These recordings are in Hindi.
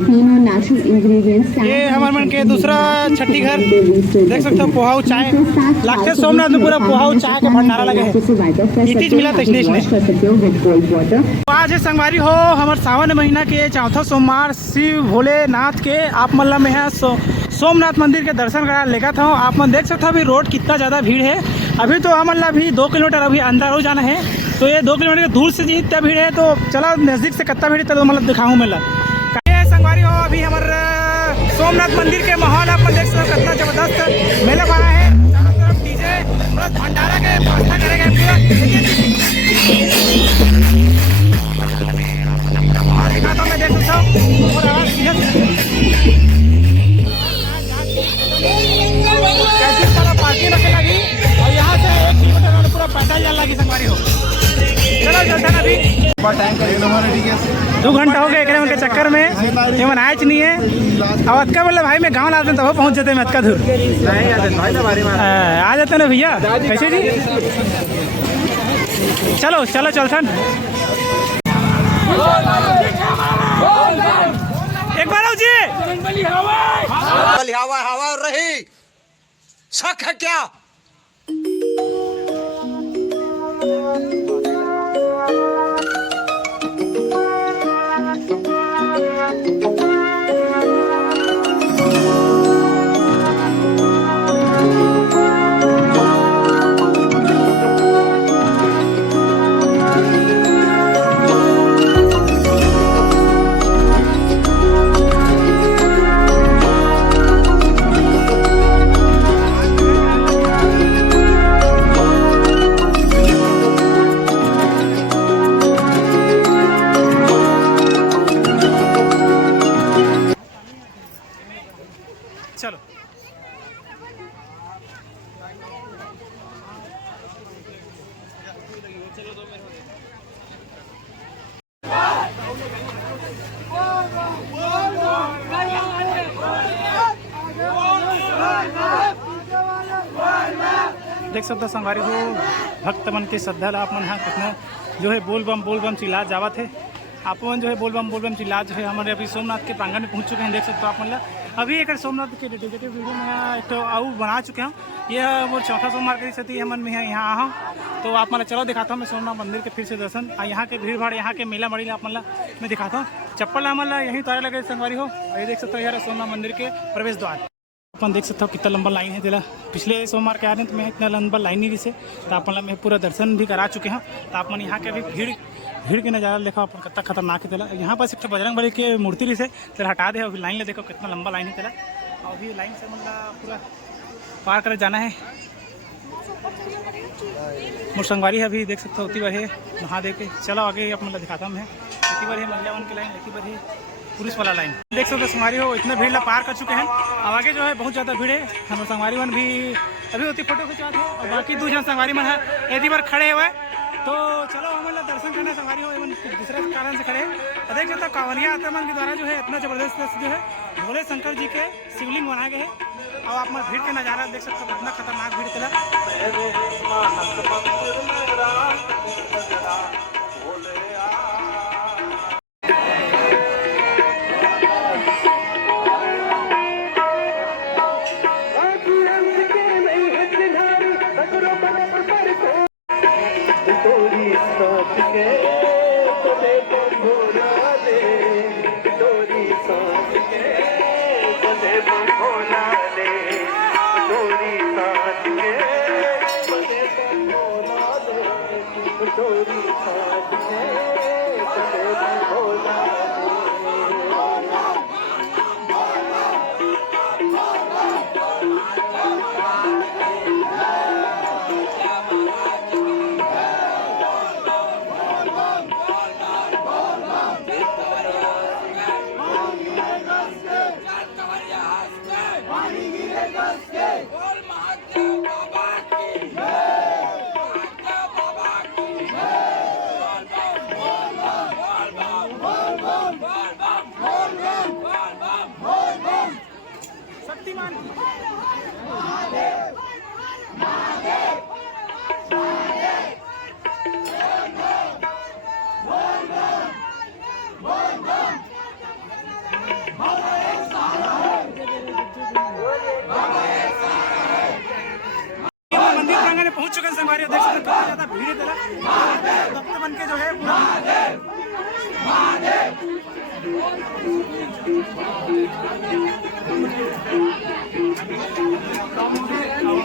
ये हमारे मन के दूसरा छठी घर देख सकते हो। पोहा चाय लागते सोमनाथ में पूरा पोहा चाय के भंडारा लगे है। इतिज मिला तजनीश ने। तो आज संगवारी हो हमारे सावन महीना के चौथा सोमवार शिव भोलेनाथ के आप मल्ला में है सोमनाथ मंदिर के दर्शन करा लेगा था। आप मन देख सकते हो अभी रोड कितना ज़्यादा भीड़ है। अभी तो हमारा अभी 2 किलोमीटर अभी अंदर हो जाना है। तो ये 2 किलोमीटर दूर से जितना भीड़ है तो चला नज़दीक से कितना भीड़ तो मतलब दिखाऊँ मैं संगवारी हो। अभी हमारे सोमनाथ मंदिर के माहौल आप देख सकते हो कितना जबरदस्त मेला भरा है। चारों तरफ डीजे भंडारा के व्यवस्था करेंगे पूरा। और दिखाता हूँ मैं देख सकता हूँ और आवाज कैसी तरह पार्किंग रखे लगी और यहाँ से 1 किलोमीटर पूरा पैदल जाने लगी संगवारी हो। चलो चलते ना अभी 2 घंटा हो गए एक के चक्कर में ये आयच नहीं है। अब अतका मतलब भाई मैं गाँव लाते तो वो पहुँच जाते मैं अतका दूर आ जाते ना भैया कैसे जी। चलो चलो चलथन एक बार आओ जी। हवा रही शक है क्या। चलो देख सकते संगवारी हो भक्त मन के श्रद्धा आप मन कितना जो है बोल बम चिल्ला जावत है। आप मन जो है बोल बम चिल्ला जो है हमारे अभी सोमनाथ के प्रांगण में पहुंच चुके हैं। देख सकते हो आप मतलब अभी एक सोमनाथ के डेडिकेटेड वीडियो में एक तो आऊ बना चुके हैं। यह वो चौथा सोमवार की स्थिति हमन में है यहाँ आऊँ तो आप मतलब चलो दिखाता हूँ मैं सोमनाथ मंदिर के फिर से दर्शन। यहाँ के भीड़ भाड़ यहाँ के मेला मड़ी आप मतलब मैं दिखाता हूँ। चप्पल मतलब यहीं तारे लगे संगवारी हो। ये देख सकते हो यार सोमनाथ मंदिर के प्रवेश द्वार अपन देख सकते हो कितना लंबा लाइन है। तेरा पिछले सोमवार के आ रहे हैं तो मैं इतना लंबा लाइन नहीं से तो आप मतलब मैं पूरा दर्शन भी करा चुके हैं। तो आप मन यहाँ के अभी भीड़ के नज़ारा देखो अपन कितना खतरनाक है। तेरा यहाँ पर एक बजरंग बली के मूर्ति रही से तेरा हटा दे। अभी लाइन ले देखो कितना लंबा लाइन है तेरा। और अभी लाइन से मतलब पूरा पार कर जाना है। मोर संगवारी है अभी देख सकते हो उती बार है नहा दे के। चलो आगे अब मतलब दिखाता हूँ मैं इतनी बार है महिला वन की लाइन, इतनी बार है पुलिस वाला लाइन। देख सकते हो संगवारी हो इतना भीड़ पार कर चुके हैं। अब आगे जो है बहुत ज़्यादा भीड़ है। हम संगवारी मन भी अभी होती फोटो खिंचवाते हैं और बाकी 2 जन संगवारी मन है यदि बार खड़े हुए तो चलो हम मतलब दर्शन करने संगवारी हो एवं दूसरे कारण से खड़े हैं। देख सकते हो कांवरिया आते मन के द्वारा जो है इतना जबरदस्त जो है भोले शंकर जी के शिवलिंग बनाए गए हैं। और आप मतलब भीड़ के नज़ारा देख सकते हो कितना खतरनाक भीड़ चला। पहुंच चुके हैं संगवारी, देख सकते हैं कितना ज्यादा भीड़ है भक्त बन के जो है पूरा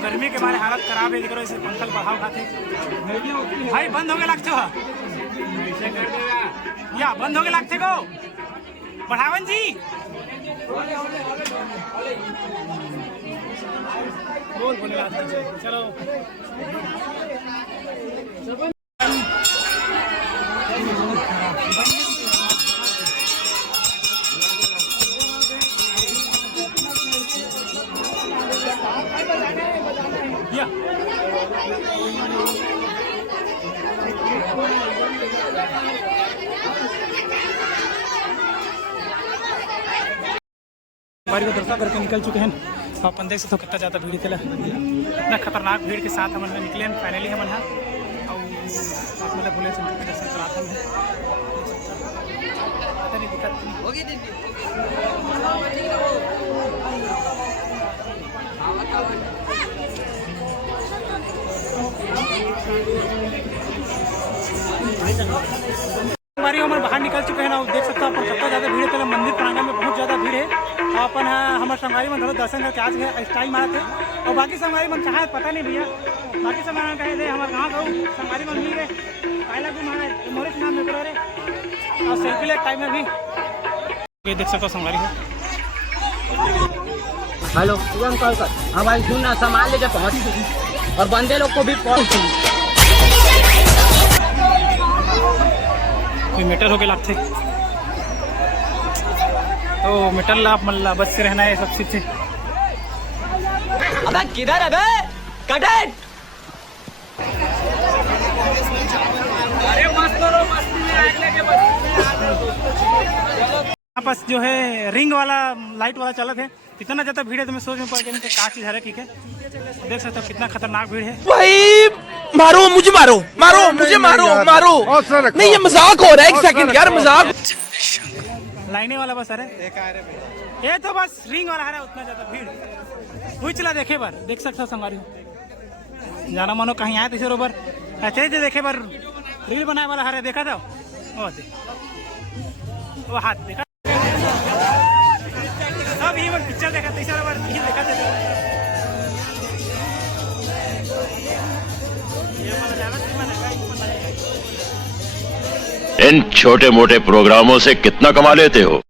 गर्मी के बारे हालत खराब है, देखो इसे पंखल बढ़ाव खाते भाई बंद हो गए लगते हो या बंद हो गए लगते को बढ़ावन जी बोल बोले चलो या बारी को दर्शा करके निकल चुके हैं। अपन देख सकते हो कितना ज़्यादा भीड़ चला, इतना खतरनाक भीड़ के साथ हम निकले फाइनली हम यहाँ और मतलब बोले संत के दर्शन कराते हैं। पता नहीं दिक्कत हमारी उम्र बाहर निकल चुके हैं ना, देख सकते हो अपन कितना ज़्यादा भीड़ है। मंदिर प्रांगण में बहुत ज़्यादा भीड़ है। अपन हमारे संगवारी मन दर्शन करके आज है स्टाइल मारा थे और बाकी संगवारी मन कहाँ है पता नहीं भैया। बाकी संगवारी कहे थे हमारे गाँव कहूँ संगवारी मन मिल गए पहला भी मारा मोरे नाम में रे और सेल्फी ले टाइम में भी ये देख सकते हो संगवारी हो। हेलो हाँ भाई सुन ना, सामान लेके पहुँच और बंदे लोग को भी पहुँच कोई मीटर हो गए लगते तो मीटर लाभ मल्ला बस से रहना है सब चीज से। अबे किधर है बे कटेट? बस जो है रिंग वाला लाइट वाला चला है, इतना ज्यादा भीड़ है तो मैं सोच में पड़ गया कहाँ चीज है ठीक है। देख सकते हो कितना खतरनाक भीड़ है भाई। मारो मुझे, मारो मारो मुझे, मारो मारो नहीं, ये मजाक हो रहा है। एक सेकंड यार, मजाक लाइने वाला बस अरे ये तो बस रिंग वाला है, उतना ज्यादा भीड़ हुई चला देखे बार देख सकते हो संगवारी जाना मानो कहीं आए थे रोबर अच्छे देखे बार रील बनाए वाला हरे देखा था वो हाथ देखा सब ये पिक्चर देखा तीसरा बार देखा थे। इन छोटे मोटे प्रोग्रामों से कितना कमा लेते हो?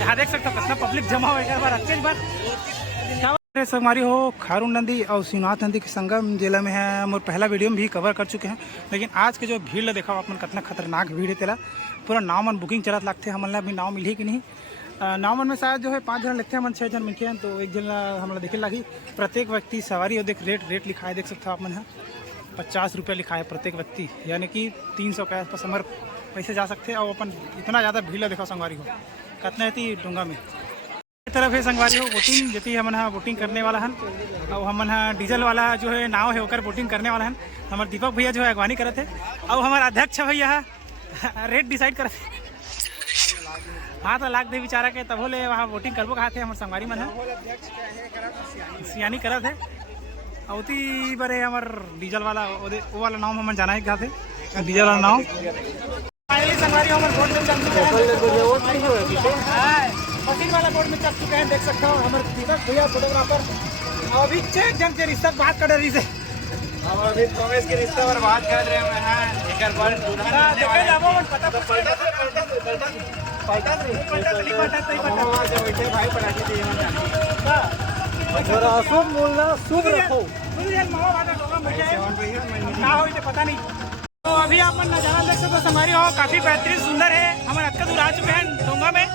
यहाँ देख सकते हो कितना पब्लिक जमा हो एक बार अच्छे बार हमारी हो खारून नदी और शिवनाथ नदी के संगम जिला में है। हम पहला वीडियो में भी कवर कर चुके हैं, लेकिन आज के जो भीड़ देखा अपन कितना खतरनाक भीड़ है तेरा पूरा नाव मन बुकिंग चलत लगते हमला अभी नाव मिली कि नहीं। नाव मन में शायद जो है 5 जन लगते हैं, 6 जन मिलते हैं तो एक जन हमला देखे लगी प्रत्येक व्यक्ति सवारी और देख रेट लिखा है देख सकते हो आप मन है 50 रुपये लिखा है प्रत्येक व्यक्ति, यानी कि 300 के आसपास हमारे पैसे जा सकते हैं। और अपन इतना ज़्यादा भीड़ देखा संगवारी हो कितना रहती डोंगा में तरफ है संगवारी हो बोटिंग जती हमन बोटिंग करने वाला हन और हमन डीजल वाला जो है नाव है होकर बोटिंग करने वाला हन। हमारे दीपक भैया जो है अगवानी करते हैं और हमारे अध्यक्ष भैया रेट डिसाइड करते हाँ तो लाख दे बेचारा के तब ले वहाँ बोटिंग करबो कहा थे हमारे संगवारी मन है सियानी करत है अवती बरे हमार डीजल वाला वो वाला नाव हमन जाना है कहा थे डीजल वाला नाव संगवारी हमारे मशीन वाला बोर्ड में चल चुके हैं देख सकते हो। हमारे दीपक भैया फोटोग्राफर अभी चेक जंग के रिश्ता बात कर रही से हम अभी कॉमेस के रिश्ते पर बात कर रहे हैं। एक बार पता भाई पटाखे शुभ बोलना शुभ रखो पता नहीं। तो अभी आप नजारा देख सकते हो हमारी हो काफी बेहतरीन सुंदर है। हमारे अक्का दूर आ चुके हैं डोंगा में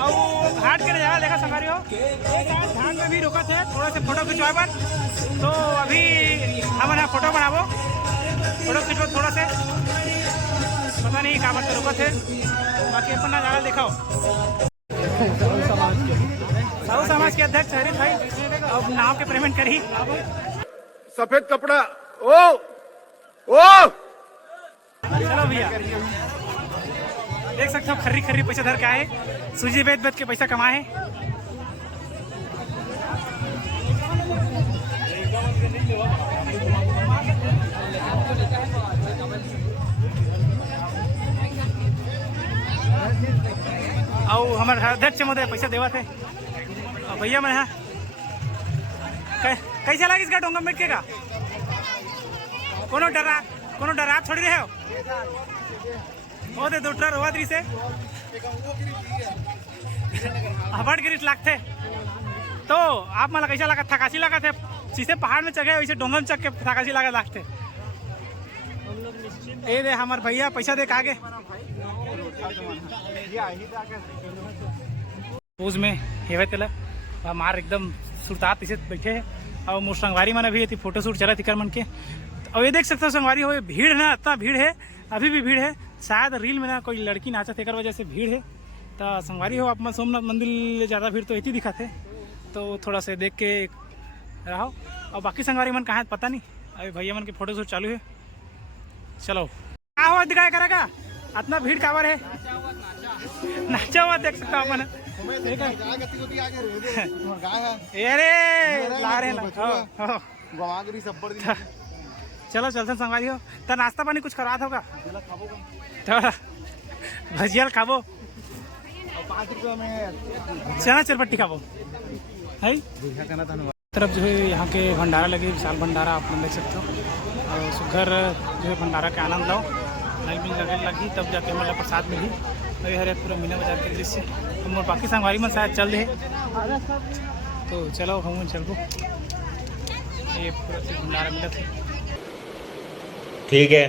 और घाट के नजारा देखा हमारी हो एक घाट में भी रुका थे थोड़ा से फोटो खिंचवाए पर तो अभी हमारे फोटो बनाबो फोटो खिंचो थोड़ा से पता नहीं कहाँ पर रुका थे बाकी अपन नजारा दिखाओ। साहू समाज के अध्यक्ष हरीश भाई अब नाव के पेमेंट करी सफेद कपड़ा ओ चलो भैया देख सकते हो खर्री पैसा धर के आए सूजी बेच के पैसा कमाए और हमारे अध्यक्ष महोदय पैसा देवा थे और भैया मैं कैसा लगे इसका डोंगा मिट के का कोनो डरा छोड़ी रहे हो वो दे दो ट्रर हुआ से हबड़ गिरिश लागते तो आप मला कैसा लगा थकासी लगा थे शीशे पहाड़ में चढ़े वैसे डोंगम चक के थकासी लगा लागते ए रे हमारे भैया पैसा दे आगे पोज में हेवे तेला हमार एकदम सुरतात इसे बैठे है और मोर संगवारी मन अभी फोटो शूट चला थी कर मन के और ये देख सकते हो संगवारी हो भीड़ ना इतना भीड़ है अभी भी भीड़ है शायद रील में ना कोई लड़की नाचत एक वजह से भीड़ है तो संगवारी हो आप सोमनाथ मंदिर ज़्यादा भीड़ तो इतनी दिखा थे तो थोड़ा सा देख के रहो और बाकी संगवारी मन कहाँ पता नहीं अभी भैया मन के फोटो शूट चालू है चलो क्या हुआ दिखाया करेगा इतना भीड़ कावर है नाचा हुआ देख सकता अपन अरे ला रहे चलो चलते संगवारी हो तो नाश्ता पानी कुछ करवा होगा तो भजिया खाबो 5 रुपये में चना चरपट्टी खाबो है तरफ जो है यहाँ के भंडारा लगे विशाल भंडारा आप लोग देख सकते हो और सुघर जो है भंडारा का आनंद लो लाइन भी लगे लगी तब जाके मतलब प्रसाद मिली अभी हरे पूरा मीना बाजार के दृश्य हम और बाकी संगवारी में शायद चल रहे तो चलो हम चलो ये पूरा भंडारा मिला था ठीक है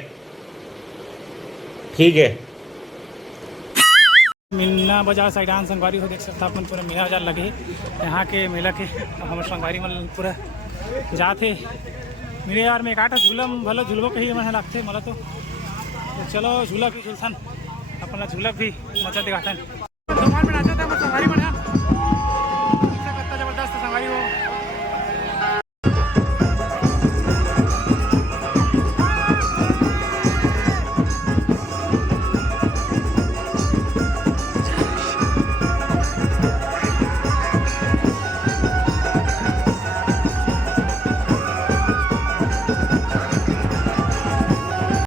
मीना बाजार साइडान संगवारी हो देख सकता अपन पूरा मीना बाजार लगे यहाँ के मेला के हमारे संगवारी में पूरा जाते मेरे यार में एक आटा झूलम भलो झूलबो कहीं मन लगते मतलब तो चलो झूला भी झूलसन अपना झूला भी मजा दिखाते